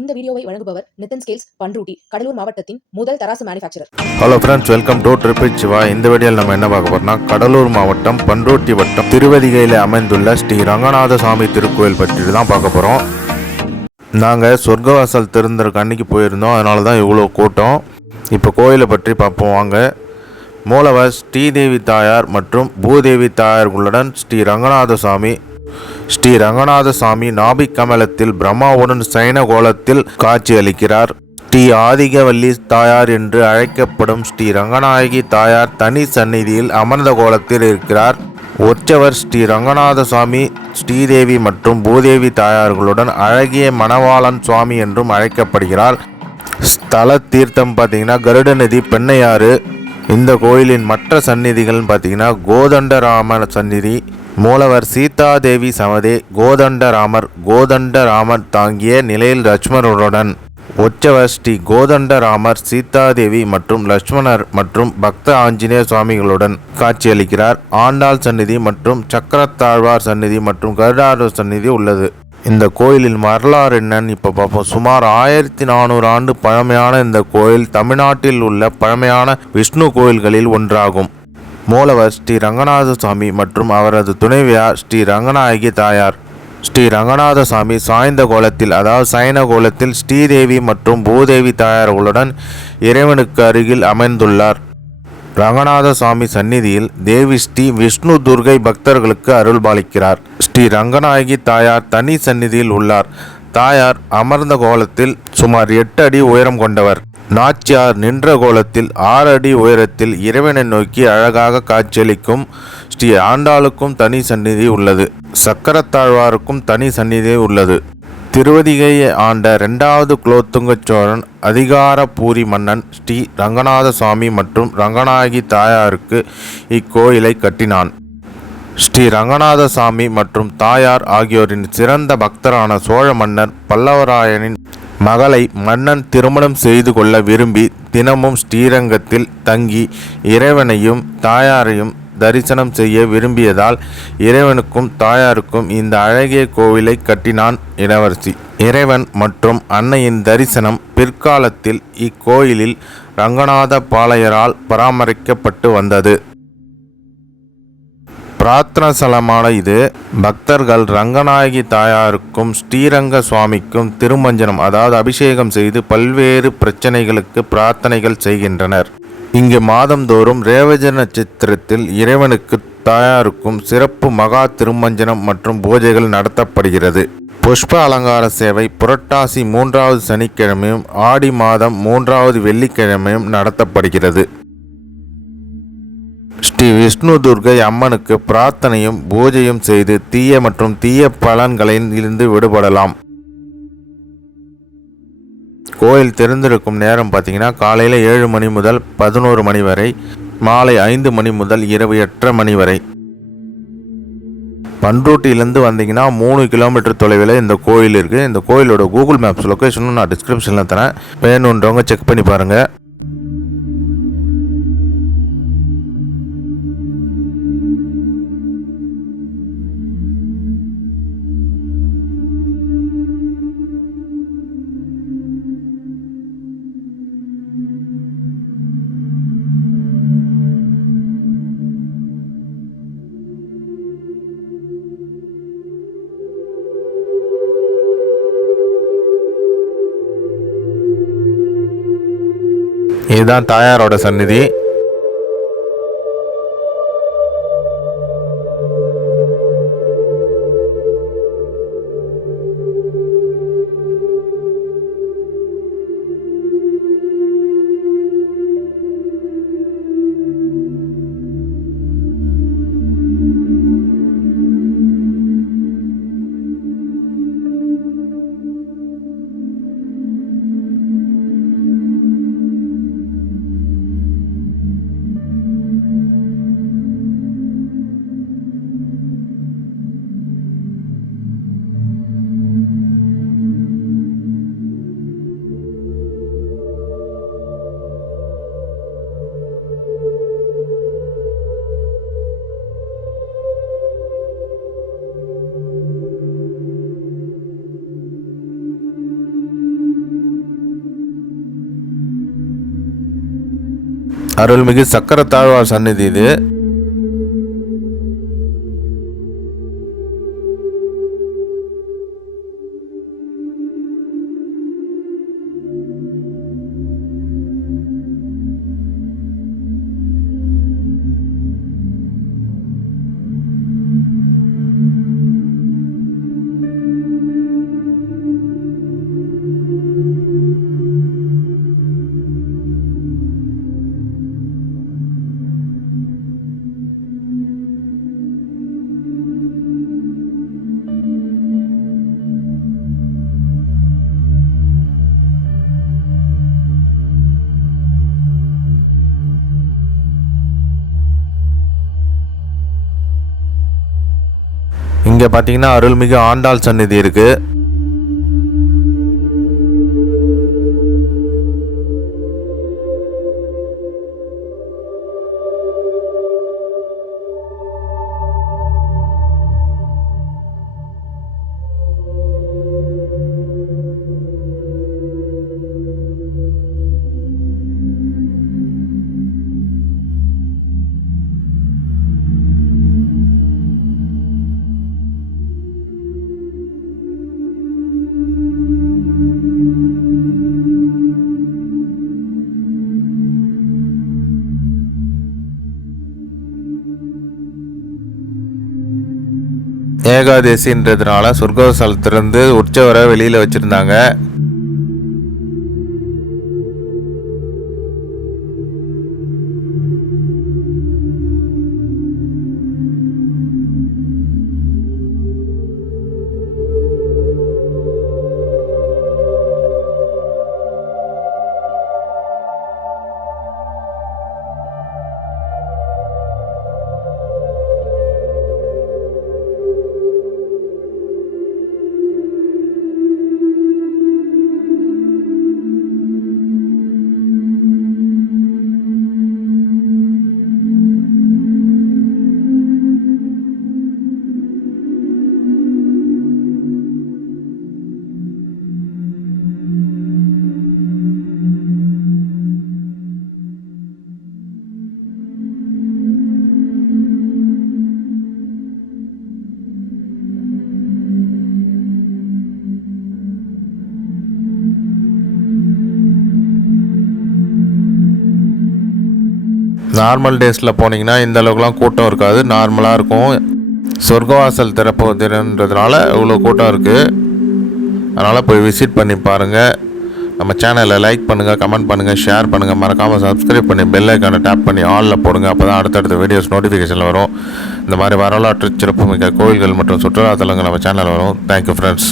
இந்த வீடியோவை வழங்குபவர் நிதின் ஸ்கேல்ஸ் பண்ருட்டி, கடலூர் மாவட்டத்தின் முதல் தராசு manufacturer. Hello friends, welcome to triple Siva. இந்த வீடியோவில் நம்ம என்ன பார்க்க போறோம்னா, கடலூர் மாவட்டம் பண்ருட்டி வட்டம் திருவதிகையில் அமைந்துள்ள ஸ்ரீ ரங்கநாத சாமி திருக்கோயில் பற்றி தான் பார்க்க போகிறோம். நாங்கள் சொர்க்கவாசல் திறந்திருக்க அன்னைக்கு போயிருந்தோம், அதனால தான் இவ்வளோ கூட்டம். இப்போ கோயிலை பற்றி பார்ப்போம் வாங்க. மூலவர் ஸ்ரீதேவி தாயார் மற்றும் பூதேவி தாயார்களுடன் ஸ்ரீ ரங்கநாத சாமி நாபிக் கமலத்தில் பிரம்மாவுடன் சைன கோலத்தில் காட்சியளிக்கிறார். ஸ்ரீ ஆதிகவல்லி தாயார் என்று அழைக்கப்படும் ஸ்ரீ ரங்கநாயகி தாயார் தனி சந்நிதியில் அமர்ந்த கோலத்தில் இருக்கிறார். உற்சவர் ஸ்ரீ ரங்கநாத சுவாமி ஸ்ரீதேவி மற்றும் பூதேவி தாயார்களுடன் அழகிய மணவாளன் சுவாமி என்றும் அழைக்கப்படுகிறார். ஸ்தல தீர்த்தம் பார்த்தீங்கன்னா கருட நதி, பெண்ணையாறு. இந்த கோயிலின் மற்ற சந்நிதிகள் பார்த்தீங்கன்னா கோதண்டராமர் சந்நிதி, மூலவர் சீதாதேவி சமதே, கோதண்டராமர் தாங்கிய நிலையில் லட்சுமணருடன். உற்சவர் ஸ்ரீ கோதண்டராமர், சீதாதேவி மற்றும் லட்சுமணர் மற்றும் பக்த ஆஞ்சநேய சுவாமிகளுடன் காட்சியளிக்கிறார். ஆண்டாள் சந்நிதி மற்றும் சக்கரத்தாழ்வார் சந்நிதி மற்றும் கருடாழ்வார் சந்நிதி உள்ளது. இந்த கோயிலின் வரலாறு என்னன்னு இப்போ பார்ப்போம். சுமார் 1400 ஆண்டு பழமையான இந்த கோயில் தமிழ்நாட்டில் உள்ள பழமையான விஷ்ணு கோயில்களில் ஒன்றாகும். மூலவர் ஸ்ரீ ரங்கநாத சுவாமி மற்றும் அவரது துணைவியார் ஸ்ரீ ரங்கநாயகி தாயார். ஸ்ரீ ரங்கநாத சாமி சாய்ந்த கோலத்தில், அதாவது சைன கோலத்தில் ஸ்ரீதேவி மற்றும் பூதேவி தாயார்களுடன் இறைவனுக்கு அருகில் அமைந்துள்ளார். ரங்கநாத சுவாமி சந்நிதியில் தேவி ஸ்ரீ விஷ்ணு துர்கை பக்தர்களுக்கு அருள்பாலிக்கிறார். ஸ்ரீ ரங்கநாயகி தாயார் தனி சந்நிதியில் உள்ளார். தாயார் அமர்ந்த கோலத்தில் சுமார் 8 அடி உயரம் கொண்டவர். நாச்சியார் நின்ற கோலத்தில் 6 அடி உயரத்தில் இறைவனை நோக்கி அழகாக காட்சியளிக்கும். ஸ்ரீ ஆண்டாளுக்கும் தனி சந்நிதி உள்ளது. சக்கரத்தாழ்வாருக்கும் தனி சந்நிதி உள்ளது. திருவதிகையை ஆண்ட 2வது குலோத்துங்க சோழன் அதிகாரபூரி மன்னன் ஸ்ரீ ரங்கநாத சுவாமி மற்றும் ரங்கநாயகி தாயாருக்கு இக்கோயிலை கட்டினான். ஸ்ரீ ரங்கநாத சாமி மற்றும் தாயார் ஆகியோரின் சிறந்த பக்தரான சோழ மன்னர் பல்லவராயனின் மகளை மன்னன் திருமணம் செய்து கொள்ள விரும்பி தினமும் ஸ்ரீரங்கத்தில் தங்கி இறைவனையும் தாயாரையும் தரிசனம் செய்ய விரும்பியதால் இறைவனுக்கும் தாயாருக்கும் இந்த அழகிய கோவிலை கட்டினான் இளவரசி. இறைவன் மற்றும் அன்னையின் தரிசனம் பிற்காலத்தில் இக்கோயிலில் ரங்கநாத பாளையரால் பராமரிக்கப்பட்டு வந்தது. பிரார்த்தனா ஸ்தலமான இது பக்தர்கள் ரங்கநாயகி தாயாருக்கும் ஸ்ரீரங்க சுவாமிக்கும் திருமஞ்சனம், அதாவது அபிஷேகம் செய்து பல்வேறு பிரச்சனைகளுக்கு பிரார்த்தனைகள் செய்கின்றனர். இங்கு மாதந்தோறும் ரேவதி நட்சத்திரத்தில் இறைவனுக்கு தாயாருக்கும் சிறப்பு மகா திருமஞ்சனம் மற்றும் பூஜைகள் நடத்தப்படுகிறது. புஷ்ப அலங்கார சேவை புரட்டாசி 3வது சனிக்கிழமையும் ஆடி மாதம் 3வது வெள்ளிக்கிழமையும் நடத்தப்படுகிறது. ஸ்ரீ விஷ்ணு துர்கை அம்மனுக்கு பிரார்த்தனையும் பூஜையும் செய்து தீய மற்றும் தீய பலன்களில் இருந்து விடுபடலாம். கோயில் திறந்திருக்கும் நேரம் பார்த்தீங்கன்னா காலையில் 7 மணி முதல் 11 மணி வரை, மாலை 5 மணி முதல் இரவு 8:30 மணி வரை. பண்ருட்டியிலேருந்து வந்தீங்கன்னா 3 கிலோமீட்டர் தொலைவில் இந்த கோயில் இருக்குது. இந்த கோயிலோட கூகுள் மேப்ஸ் லொக்கேஷனும் நான் டிஸ்கிரிப்ஷனில் தரேன், வேணுன்றவங்க செக் பண்ணி பாருங்கள். இதுதான் தாயாரோட சந்நிதி. அருள்மிகு சக்கரத்தாழ்வார் சந்நிதி இது. இங்கே பார்த்தீங்கன்னா அருள்மிகு ஆண்டாள் சந்நிதி இருக்குது. ஏகாதசின்றதுனால சொர்க்கவாசலத்திலிருந்து உற்சவரை வெளியில் வச்சுருந்தாங்க. நார்மல் டேஸில் போனீங்கன்னா இந்த அளவுக்குலாம் கூட்டம் இருக்காது, நார்மலாக இருக்கும். சொர்க்கவாசல் திறப்புன்றதுனால இவ்வளோ கூட்டம் இருக்குது. அதனால் போய் விசிட் பண்ணி பாருங்கள். நம்ம சேனலை லைக் பண்ணுங்கள், கமெண்ட் பண்ணுங்கள், ஷேர் பண்ணுங்கள், மறக்காமல் சப்ஸ்கிரைப் பண்ணி பெல் ஐக்கானை டேப் பண்ணி ஆலில் போடுங்க. அப்போ தான் அடுத்தடுத்த வீடியோஸ் நோட்டிஃபிகேஷனில் வரும். இந்த மாதிரி வரலாற்று சிறப்புமிக்க கோயில்கள் மற்றும் சுற்றுலாத்தலங்கள் நம்ம சேனலில் வரும். Thank you friends.